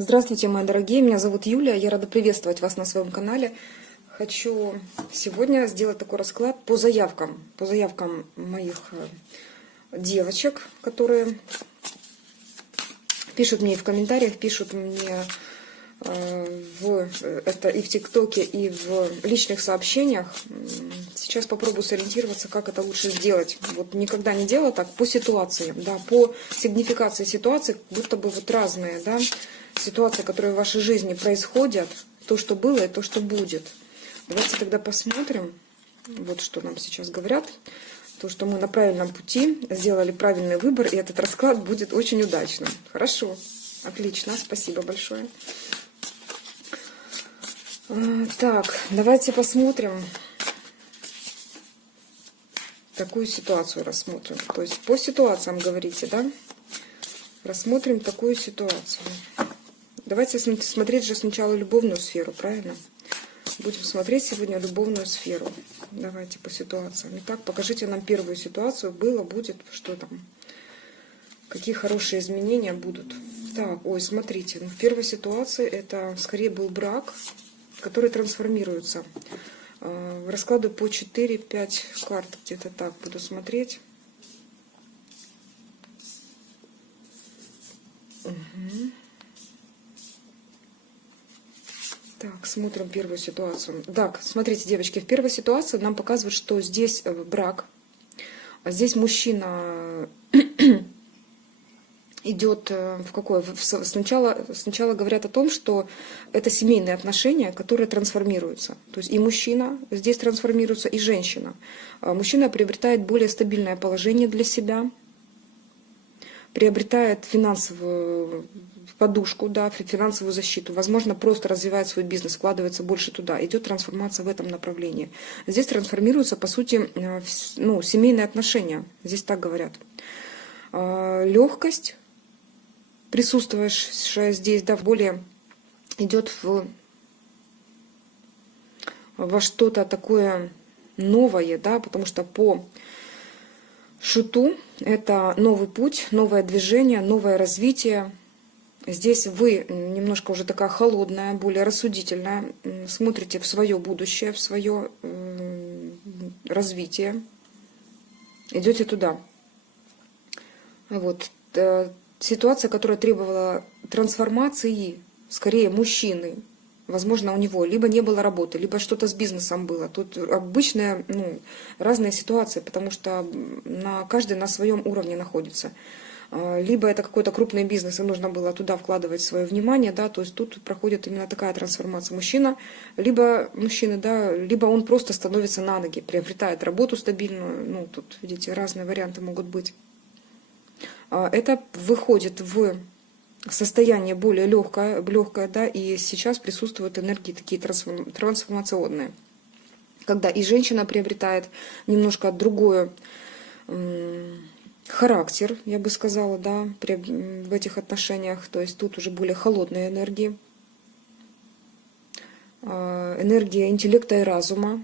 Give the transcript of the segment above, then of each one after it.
Здравствуйте, мои дорогие, меня зовут Юлия, я рада приветствовать вас на своем канале. Хочу сегодня сделать такой расклад по заявкам моих девочек, которые пишут мне в комментариях, пишут мне это и в ТикТоке, и в личных сообщениях. Сейчас попробую сориентироваться, как это лучше сделать. Вот никогда не делала так, по ситуации, да, по сигнификации ситуации, будто бы вот разные, да, ситуации, которые в вашей жизни происходят, то, что было, и то, что будет. Давайте тогда посмотрим, вот что нам сейчас говорят. То, что мы на правильном пути, сделали правильный выбор, и этот расклад будет очень удачным. Хорошо, отлично, спасибо большое. Так, давайте посмотрим. Такую ситуацию рассмотрим. То есть по ситуациям говорите, да? Рассмотрим такую ситуацию. Давайте смотреть же сначала любовную сферу, правильно? Будем смотреть сегодня любовную сферу. Давайте по ситуациям. Итак, покажите нам первую ситуацию. Было, будет, что там? Какие хорошие изменения будут? Так, ой, смотрите. В первой ситуации это скорее был брак, который трансформируется. Раскладываю по 4-5 карт. Где-то так буду смотреть. Угу. Так, смотрим первую ситуацию. Так, смотрите, девочки, в первой ситуации нам показывают, что здесь брак, а здесь мужчина идет в какое? Сначала говорят о том, что это семейные отношения, которые трансформируются. То есть и мужчина здесь трансформируется, и женщина. Мужчина приобретает более стабильное положение для себя, приобретает финансовую подушку, да, финансовую защиту, возможно, просто развивает свой бизнес, вкладывается больше туда, идет трансформация в этом направлении. Здесь трансформируются, по сути, семейные отношения, здесь так говорят. Легкость, присутствующая здесь, да, более идет во что-то такое новое, да, потому что по шуту это новый путь, новое движение, новое развитие. Здесь вы немножко уже такая холодная, более рассудительная, смотрите в свое будущее, в свое развитие, идете туда. Вот. Ситуация, которая требовала трансформации, скорее мужчины, возможно, у него либо не было работы, либо что-то с бизнесом было. Тут обычные, разные ситуации, потому что каждый на своем уровне находится. Либо это какой-то крупный бизнес, и нужно было туда вкладывать свое внимание, да, то есть тут проходит именно такая трансформация. Мужчины, да, либо он просто становится на ноги, приобретает работу стабильную, тут, видите, разные варианты могут быть. Это выходит в состояние более легкое, да, и сейчас присутствуют энергии такие трансформационные, когда и женщина приобретает немножко другое характер, я бы сказала, да, в этих отношениях, то есть тут уже более холодные энергии, энергия интеллекта и разума,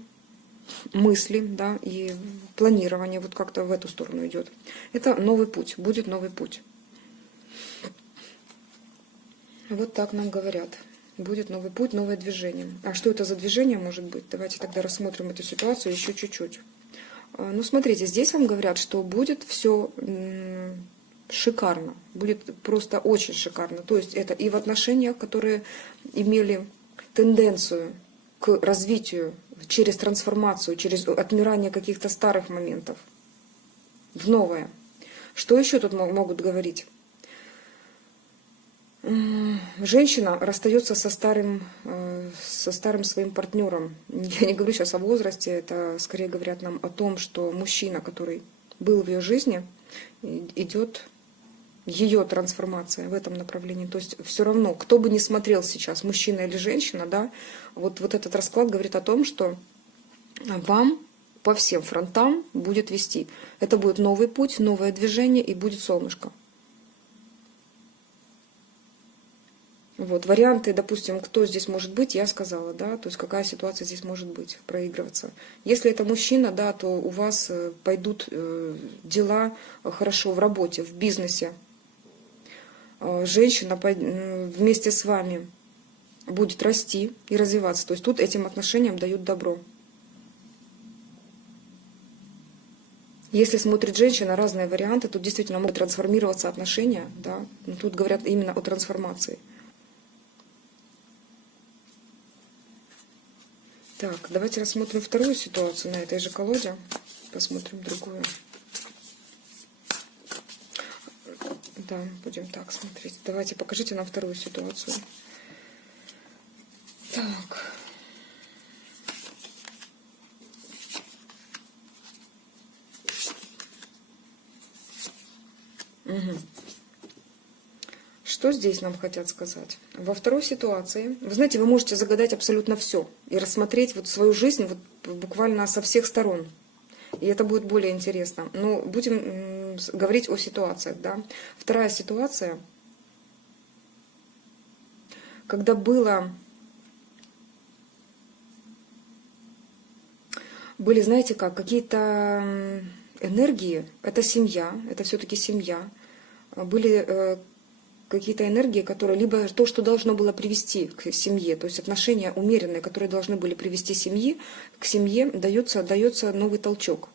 мысли, да, и планирование, вот как-то в эту сторону идет. Это новый путь, будет новый путь. Вот так нам говорят. Будет новый путь, новое движение. А что это за движение может быть? Давайте тогда рассмотрим эту ситуацию еще чуть-чуть. Смотрите, здесь вам говорят, что будет все шикарно, будет просто очень шикарно. То есть это и в отношениях, которые имели тенденцию к развитию через трансформацию, через отмирание каких-то старых моментов в новое. Что еще тут могут говорить? Женщина расстается со старым своим партнером. Я не говорю сейчас о возрасте, это скорее говорят нам о том, что мужчина, который был в ее жизни, идет ее трансформация в этом направлении. То есть все равно, кто бы ни смотрел сейчас, мужчина или женщина, да, вот этот расклад говорит о том, что вам по всем фронтам будет вести. Это будет новый путь, новое движение, и будет солнышко. Вот, варианты, допустим, кто здесь может быть, я сказала, да, то есть какая ситуация здесь может быть, проигрываться. Если это мужчина, да, то у вас пойдут дела хорошо в работе, в бизнесе. Женщина вместе с вами будет расти и развиваться. То есть тут этим отношениям дают добро. Если смотрит женщина, разные варианты, тут действительно могут трансформироваться отношения, да, но тут говорят именно о трансформации. Так, давайте рассмотрим вторую ситуацию на этой же колоде, посмотрим другую. Да, будем так смотреть. Давайте покажите нам вторую ситуацию. Так. Угу. Что здесь нам хотят сказать? Во второй ситуации, вы знаете, вы можете загадать абсолютно все и рассмотреть вот свою жизнь вот буквально со всех сторон. И это будет более интересно. Но будем говорить о ситуациях, да. Вторая ситуация, когда были, знаете как, какие-то энергии, это семья, это все-таки семья, были какие-то энергии, которые либо то, что должно было привести к семье, то есть отношения умеренные, которые должны были привести к семье, дается новый толчок.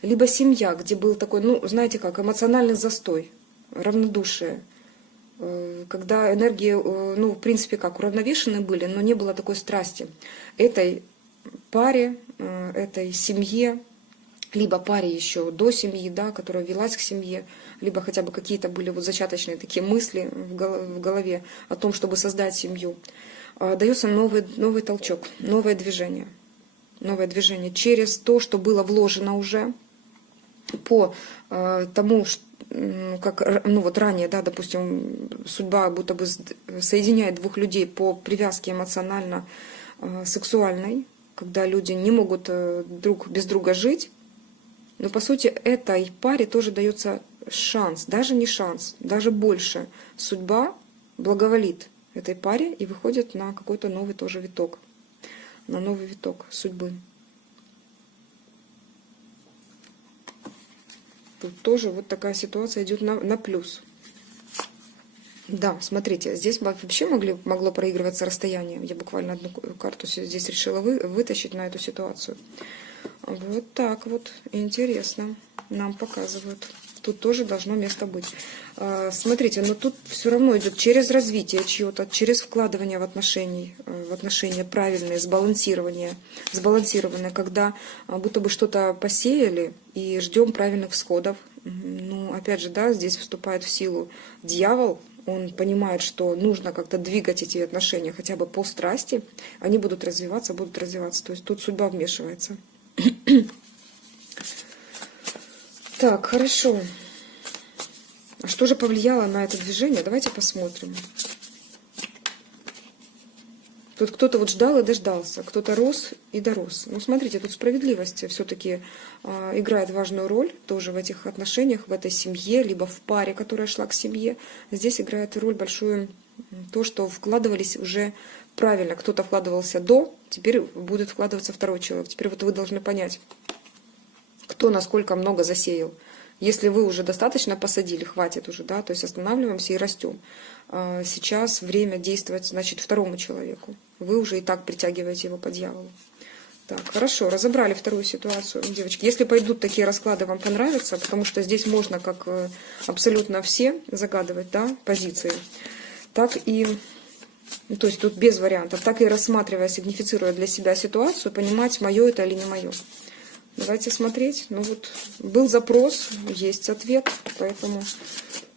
Либо семья, где был такой, ну, знаете как, эмоциональный застой, равнодушие, когда энергии, ну, в принципе, как, уравновешены были, но не было такой страсти. Этой паре, этой семье, либо паре еще до семьи, да, которая велась к семье, либо хотя бы какие-то были вот зачаточные такие мысли в голове о том, чтобы создать семью, дается новый толчок, новое движение через то, что было вложено уже по тому, как, ну вот ранее, да, допустим, судьба будто бы соединяет двух людей по привязке эмоционально-сексуальной, когда люди не могут друг без друга жить. Но по сути этой паре тоже дается шанс, даже не шанс, даже больше. Судьба благоволит этой паре и выходит на какой-то новый тоже виток, на новый виток судьбы. Тут тоже вот такая ситуация идет на плюс. Да, смотрите, здесь вообще могло проигрываться расстояние. Я буквально одну карту здесь решила вытащить на эту ситуацию. Вот так вот, интересно, нам показывают. Тут тоже должно место быть. Смотрите, но тут все равно идет через развитие чье-то, через вкладывание в отношения правильные, сбалансированное, когда будто бы что-то посеяли и ждем правильных всходов. Ну, опять же, да, здесь вступает в силу дьявол. Он понимает, что нужно как-то двигать эти отношения хотя бы по страсти. Они будут развиваться. То есть тут судьба вмешивается. Так, хорошо. А что же повлияло на это движение? Давайте посмотрим. Тут кто-то вот ждал и дождался, кто-то рос и дорос. Ну, смотрите, тут справедливость все-таки играет важную роль тоже в этих отношениях, в этой семье, либо в паре, которая шла к семье. Здесь играет роль большую то, что вкладывались уже правильно. Кто-то вкладывался до, теперь будет вкладываться второй человек. Теперь вот вы должны понять, кто насколько много засеял. Если вы уже достаточно посадили, хватит уже, да, то есть останавливаемся и растем. Сейчас время действовать, значит, второму человеку. Вы уже и так притягиваете его по дьяволу. Так, хорошо, разобрали вторую ситуацию, девочки. Если пойдут такие расклады, вам понравятся, потому что здесь можно, как абсолютно все, загадывать, да, позиции, так и, ну, то есть тут без вариантов, так и рассматривая, сигнифицируя для себя ситуацию, понимать, мое это или не мое. Давайте смотреть. Ну вот был запрос, есть ответ, поэтому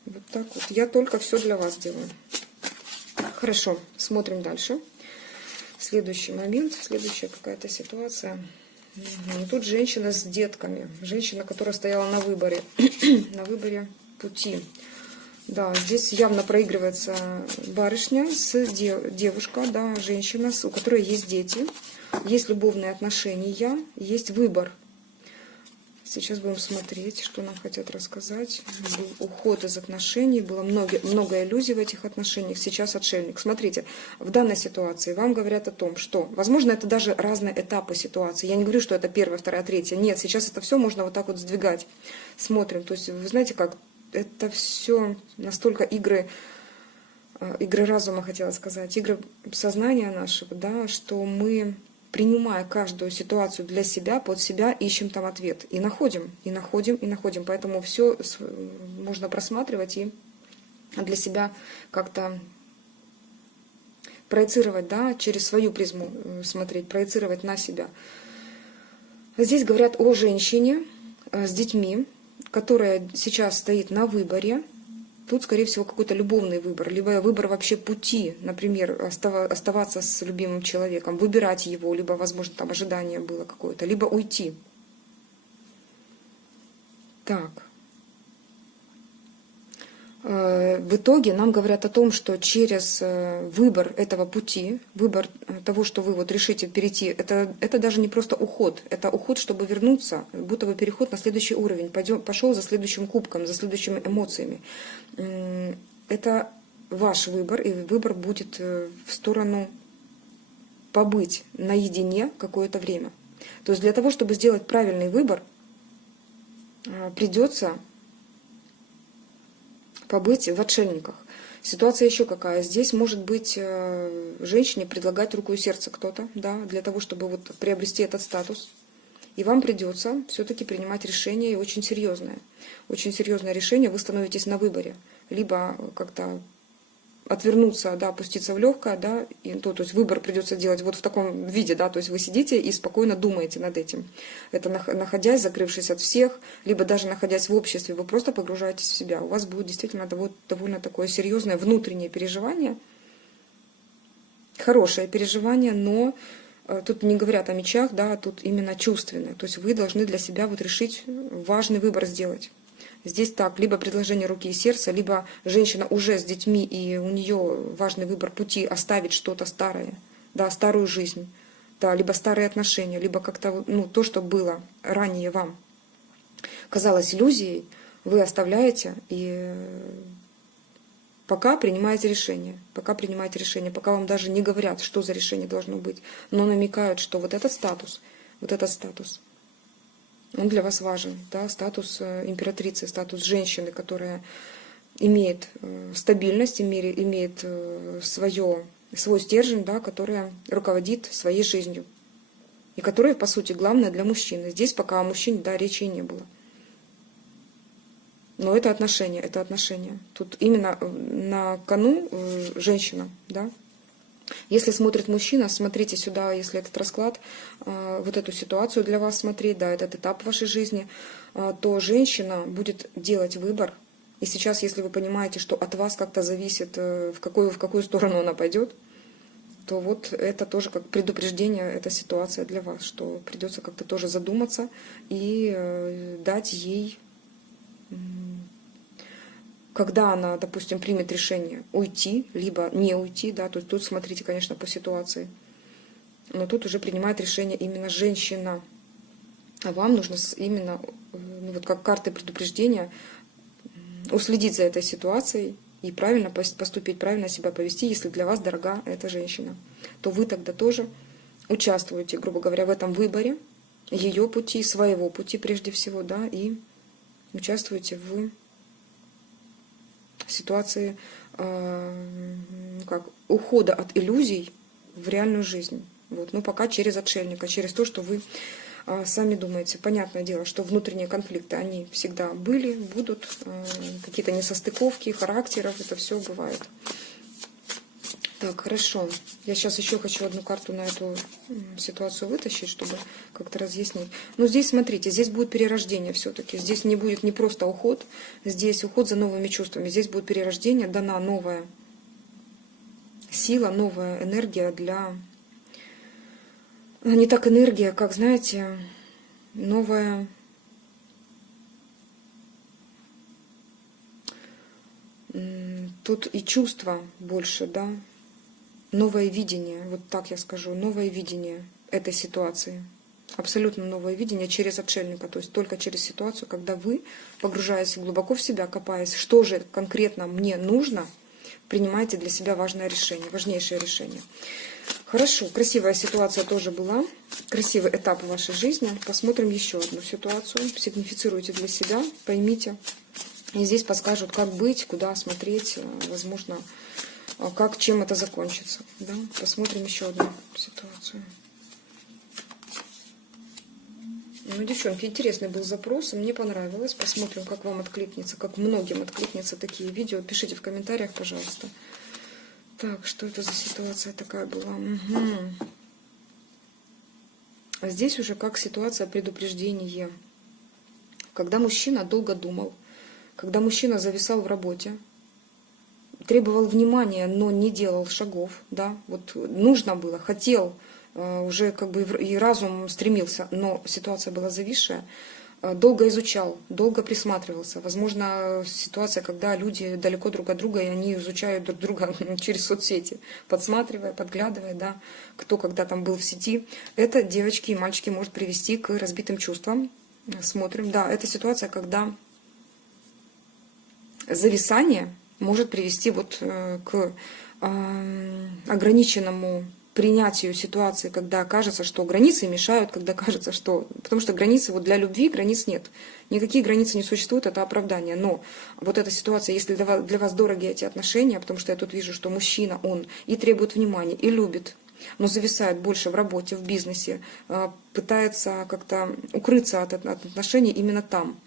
вот так вот. Я только все для вас делаю. Хорошо, смотрим дальше. Следующий момент, следующая какая-то ситуация. Тут женщина с детками. Женщина, которая стояла на выборе. На выборе пути. Да, здесь явно проигрывается барышня, девушка, да, женщина, у которой есть дети. Есть любовные отношения, есть выбор. Сейчас будем смотреть, что нам хотят рассказать. Был уход из отношений, было много иллюзий в этих отношениях. Сейчас отшельник. Смотрите, в данной ситуации вам говорят о том, что, возможно, это даже разные этапы ситуации. Я не говорю, что это первая, вторая, третья. Нет, сейчас это все можно вот так вот сдвигать. Смотрим. То есть, вы знаете как, это все настолько игры игры разума, хотела сказать, игры сознания нашего, да, что мы, принимая каждую ситуацию для себя, под себя, ищем там ответ. И находим, и находим, и находим. Поэтому все можно просматривать и для себя как-то проецировать, да, через свою призму смотреть, проецировать на себя. Здесь говорят о женщине с детьми, которая сейчас стоит на выборе. Тут, скорее всего, какой-то любовный выбор, либо выбор вообще пути, например, оставаться с любимым человеком, выбирать его, либо, возможно, там ожидание было какое-то, либо уйти. Так. В итоге нам говорят о том, что через выбор этого пути, выбор того, что вы вот решите перейти, это даже не просто уход, это уход, чтобы вернуться, будто бы переход на следующий уровень, пошел за следующим кубком, за следующими эмоциями. Это ваш выбор, и выбор будет в сторону побыть наедине какое-то время. То есть для того, чтобы сделать правильный выбор, придется побыть в отшельниках. Ситуация еще какая. Здесь может быть женщине предлагать руку и сердце кто-то, да, для того, чтобы вот приобрести этот статус. И вам придется все-таки принимать решение, и очень серьезное. Очень серьезное решение, вы становитесь на выборе. Либо как-то отвернуться, да, опуститься в легкое, да, то есть выбор придется делать вот в таком виде, да, то есть вы сидите и спокойно думаете над этим. Это находясь, закрывшись от всех, либо даже находясь в обществе, вы просто погружаетесь в себя. У вас будет действительно довольно такое серьезное внутреннее переживание, хорошее переживание, но тут не говорят о мечах, да, тут именно чувственное. То есть вы должны для себя вот решить, важный выбор сделать. Здесь так, либо предложение руки и сердца, либо женщина уже с детьми, и у нее важный выбор пути оставить что-то старое, да, старую жизнь, да, либо старые отношения, либо как-то то, что было ранее вам казалось иллюзией, вы оставляете и пока принимаете решение, пока вам даже не говорят, что за решение должно быть, но намекают, что вот этот статус, он для вас важен, да, статус императрицы, статус женщины, которая имеет стабильность, имеет свой стержень, да, которая руководит своей жизнью. И которая, по сути, главное для мужчины. Здесь пока о мужчине, да, речи и не было. Но это отношения. Тут именно на кону женщина, да. Если смотрит мужчина, смотрите сюда, если этот расклад, вот эту ситуацию для вас смотреть, да, этот этап вашей жизни, то женщина будет делать выбор. И сейчас, если вы понимаете, что от вас как-то зависит, в какую сторону она пойдет, то вот это тоже как предупреждение, эта ситуация для вас, что придется как-то тоже задуматься и дать ей, когда она, допустим, примет решение уйти, либо не уйти, да, то есть тут смотрите, конечно, по ситуации, но тут уже принимает решение именно женщина. А вам нужно именно, вот как карты предупреждения, уследить за этой ситуацией и правильно поступить, правильно себя повести, если для вас дорога эта женщина. То вы тогда тоже участвуете, грубо говоря, в этом выборе ее пути, своего пути прежде всего, да, и участвуете в ситуации ухода от иллюзий в реальную жизнь. Вот. Но пока через отшельника, через то, что вы сами думаете. Понятное дело, что внутренние конфликты, они всегда были, будут, какие-то несостыковки характеров, это все бывает. Так, хорошо. Я сейчас еще хочу одну карту на эту ситуацию вытащить, чтобы как-то разъяснить. Но здесь, смотрите, здесь будет перерождение все-таки. Здесь не будет не просто уход, здесь уход за новыми чувствами. Здесь будет перерождение, дана новая сила, новая энергия для... Не так энергия, как, знаете, новая... Тут и чувства больше, да, новое видение, вот так я скажу, новое видение этой ситуации. Абсолютно новое видение через отшельника, то есть только через ситуацию, когда вы, погружаясь глубоко в себя, копаясь, что же конкретно мне нужно, принимаете для себя важное решение, важнейшее решение. Хорошо, красивая ситуация тоже была, красивый этап в вашей жизни. Посмотрим еще одну ситуацию, сигнифицируйте для себя, поймите. И здесь подскажут, как быть, куда смотреть, возможно, как, чем это закончится. Да? Посмотрим еще одну ситуацию. Ну, девчонки, интересный был запрос, мне понравилось. Посмотрим, как вам откликнется, как многим откликнется такие видео. Пишите в комментариях, пожалуйста. Так, что это за ситуация такая была? Угу. А здесь уже как ситуация предупреждения. Когда мужчина долго думал, когда мужчина зависал в работе, требовал внимания, но не делал шагов, да, вот нужно было, хотел, уже как бы и разум стремился, но ситуация была зависшая, долго изучал, долго присматривался. Возможно, ситуация, когда люди далеко друг от друга, и они изучают друг друга через соцсети, подсматривая, подглядывая, да, кто когда там был в сети. Это, девочки и мальчики, может привести к разбитым чувствам. Смотрим, да, это ситуация, когда зависание может привести вот к ограниченному принятию ситуации, когда кажется, что границы мешают, когда кажется, что... Потому что границы, вот для любви границ нет. Никакие границы не существуют, это оправдание. Но вот эта ситуация, если для вас дороги эти отношения, потому что я тут вижу, что мужчина, он и требует внимания, и любит, но зависает больше в работе, в бизнесе, пытается как-то укрыться от отношений именно там.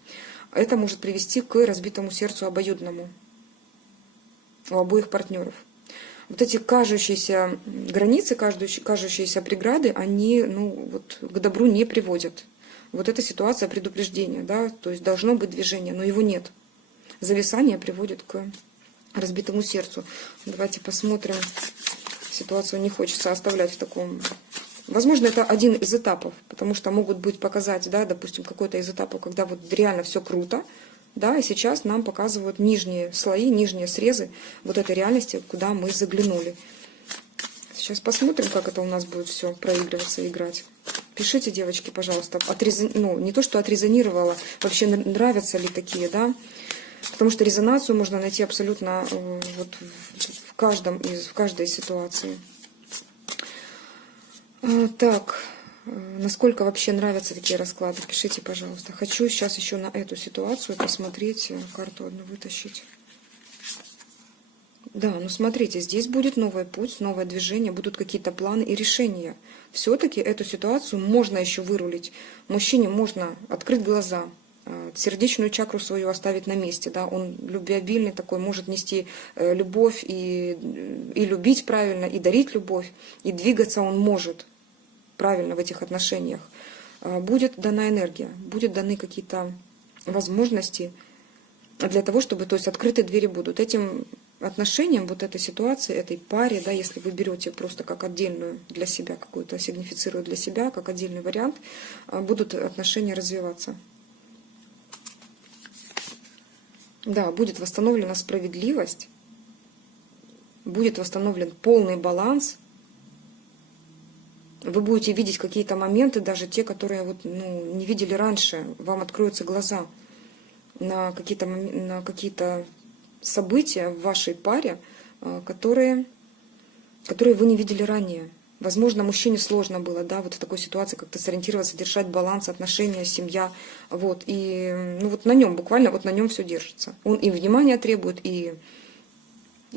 Это может привести к разбитому сердцу обоюдному у обоих партнеров. Вот эти кажущиеся границы, кажущиеся преграды, они вот, к добру не приводят. Вот эта ситуация предупреждения, да, то есть должно быть движение, но его нет. Зависание приводит к разбитому сердцу. Давайте посмотрим. Ситуацию не хочется оставлять в таком... Возможно, это один из этапов, потому что могут быть показать, да, допустим, какой-то из этапов, когда вот реально все круто, да, и сейчас нам показывают нижние слои, нижние срезы вот этой реальности, куда мы заглянули. Сейчас посмотрим, как это у нас будет все проигрываться, играть. Пишите, девочки, пожалуйста, не то, что отрезонировало, вообще нравятся ли такие, да, потому что резонацию можно найти абсолютно вот в каждой ситуации. Так, насколько вообще нравятся такие расклады, пишите, пожалуйста. Хочу сейчас еще на эту ситуацию посмотреть, карту одну вытащить. Да, ну смотрите, здесь будет новый путь, новое движение, будут какие-то планы и решения. Все-таки эту ситуацию можно еще вырулить. Мужчине можно открыть глаза, сердечную чакру свою оставить на месте. Да? Он любвеобильный такой, может нести любовь и любить правильно, и дарить любовь, и двигаться он может правильно в этих отношениях. Будет дана энергия, будут даны какие-то возможности для того, чтобы, то есть открытые двери будут. Этим отношениям, вот этой ситуации, этой паре, да, если вы берете просто как отдельную для себя, какую-то сигнифицируют для себя, как отдельный вариант, будут отношения развиваться. Да, будет восстановлена справедливость, будет восстановлен полный баланс. Вы будете видеть какие-то моменты, даже те, которые вот, не видели раньше. Вам откроются глаза на какие-то события в вашей паре, которые вы не видели ранее. Возможно, мужчине сложно было, да, вот в такой ситуации как-то сориентироваться, держать баланс, отношения, семья, вот, и вот на нем, буквально вот на нем все держится. Он и внимания требует, и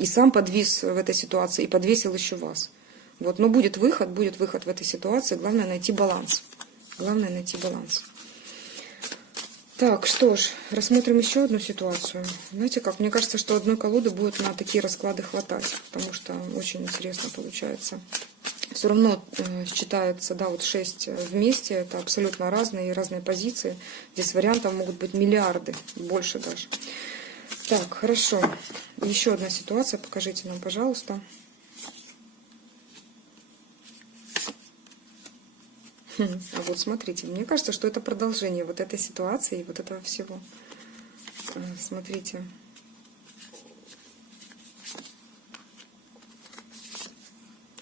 сам подвис в этой ситуации, и подвесил еще вас. Вот, но будет выход в этой ситуации, главное найти баланс. Главное найти баланс. Так, что ж, рассмотрим еще одну ситуацию. Знаете как, мне кажется, что одной колоды будет на такие расклады хватать, потому что очень интересно получается. Все равно читается, да, вот 6 вместе, это абсолютно разные позиции. Здесь вариантов могут быть миллиарды, больше даже. Так, хорошо. Еще одна ситуация, покажите нам, пожалуйста. А вот смотрите, мне кажется, что это продолжение вот этой ситуации и вот этого всего. Смотрите.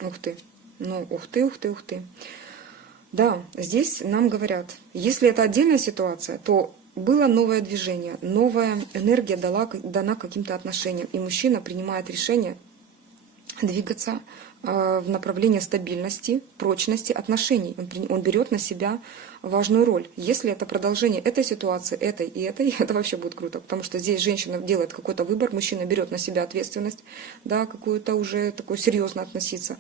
Ух ты. Ну, ух ты, ух ты, ух ты. Да, здесь нам говорят, если это отдельная ситуация, то было новое движение, новая энергия дана каким-то отношениям, и мужчина принимает решение двигаться в направлении стабильности, прочности отношений. Он берет на себя важную роль. Если это продолжение этой ситуации, этой и этой, это вообще будет круто, потому что здесь женщина делает какой-то выбор, мужчина берет на себя ответственность, да, какую-то уже такую серьезно относиться.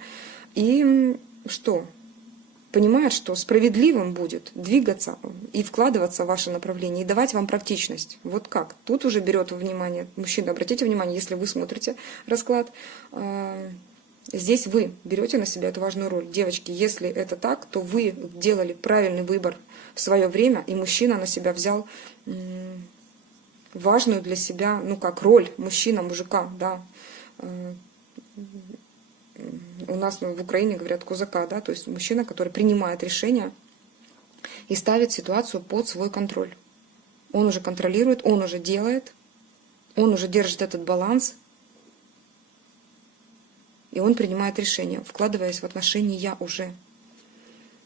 И что? Понимает, что справедливым будет двигаться и вкладываться в ваше направление, и давать вам практичность. Вот как? Тут уже берет внимание мужчина. Обратите внимание, если вы смотрите расклад, здесь вы берете на себя эту важную роль. Девочки, если это так, то вы делали правильный выбор в свое время, и мужчина на себя взял важную для себя, ну как роль мужчина, мужика, да. У нас в Украине говорят козака, да, то есть мужчина, который принимает решения и ставит ситуацию под свой контроль. Он уже контролирует, он уже делает, он уже держит этот баланс, и он принимает решения, вкладываясь в отношения уже.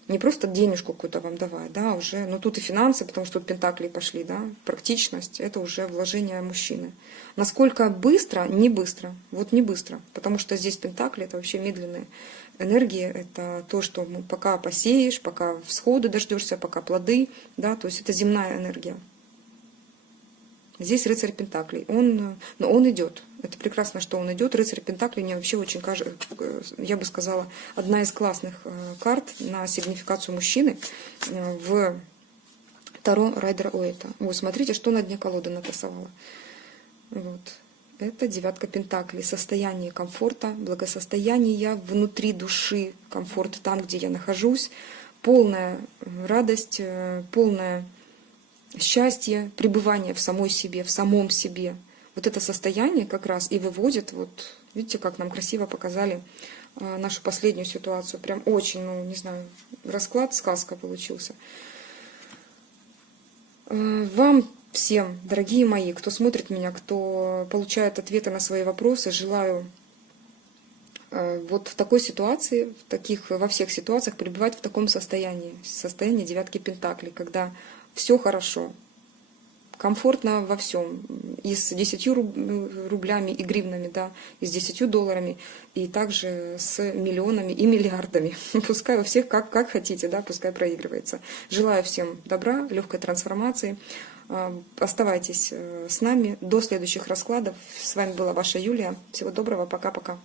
Не просто денежку какую-то вам давать, да, уже, ну тут и финансы, потому что тут пентакли пошли, да, практичность, это уже вложение мужчины. Насколько быстро? Не быстро, вот не быстро, потому что здесь пентакли, это вообще медленные энергии, это то, что пока посеешь, пока всходы дождешься, пока плоды, да, то есть это земная энергия. Здесь рыцарь пентаклей, но он идет. Это прекрасно, что он идет. Рыцарь пентаклей мне вообще очень кажется, я бы сказала, одна из классных карт на сигнификацию мужчины в Таро Райдера Уэйта. Вот, смотрите, что на дне колоды натасовала. Вот. Это девятка пентаклей. Состояние комфорта, благосостояния внутри души, комфорт там, где я нахожусь, полная радость, полная счастье, пребывание в самой себе, в самом себе. Вот это состояние как раз и выводит, вот видите, как нам красиво показали нашу последнюю ситуацию. Прям очень, ну не знаю, расклад, сказка получился. Вам всем, дорогие мои, кто смотрит меня, кто получает ответы на свои вопросы, желаю вот в такой ситуации, во всех ситуациях пребывать в таком состоянии девятки пентаклей, когда все хорошо, комфортно во всем, и с 10 рублями и гривнами, да, и с 10 долларами, и также с миллионами и миллиардами. Пускай у всех как хотите, да, пускай проигрывается. Желаю всем добра, легкой трансформации. Оставайтесь с нами до следующих раскладов. С вами была ваша Юлия. Всего доброго, пока-пока.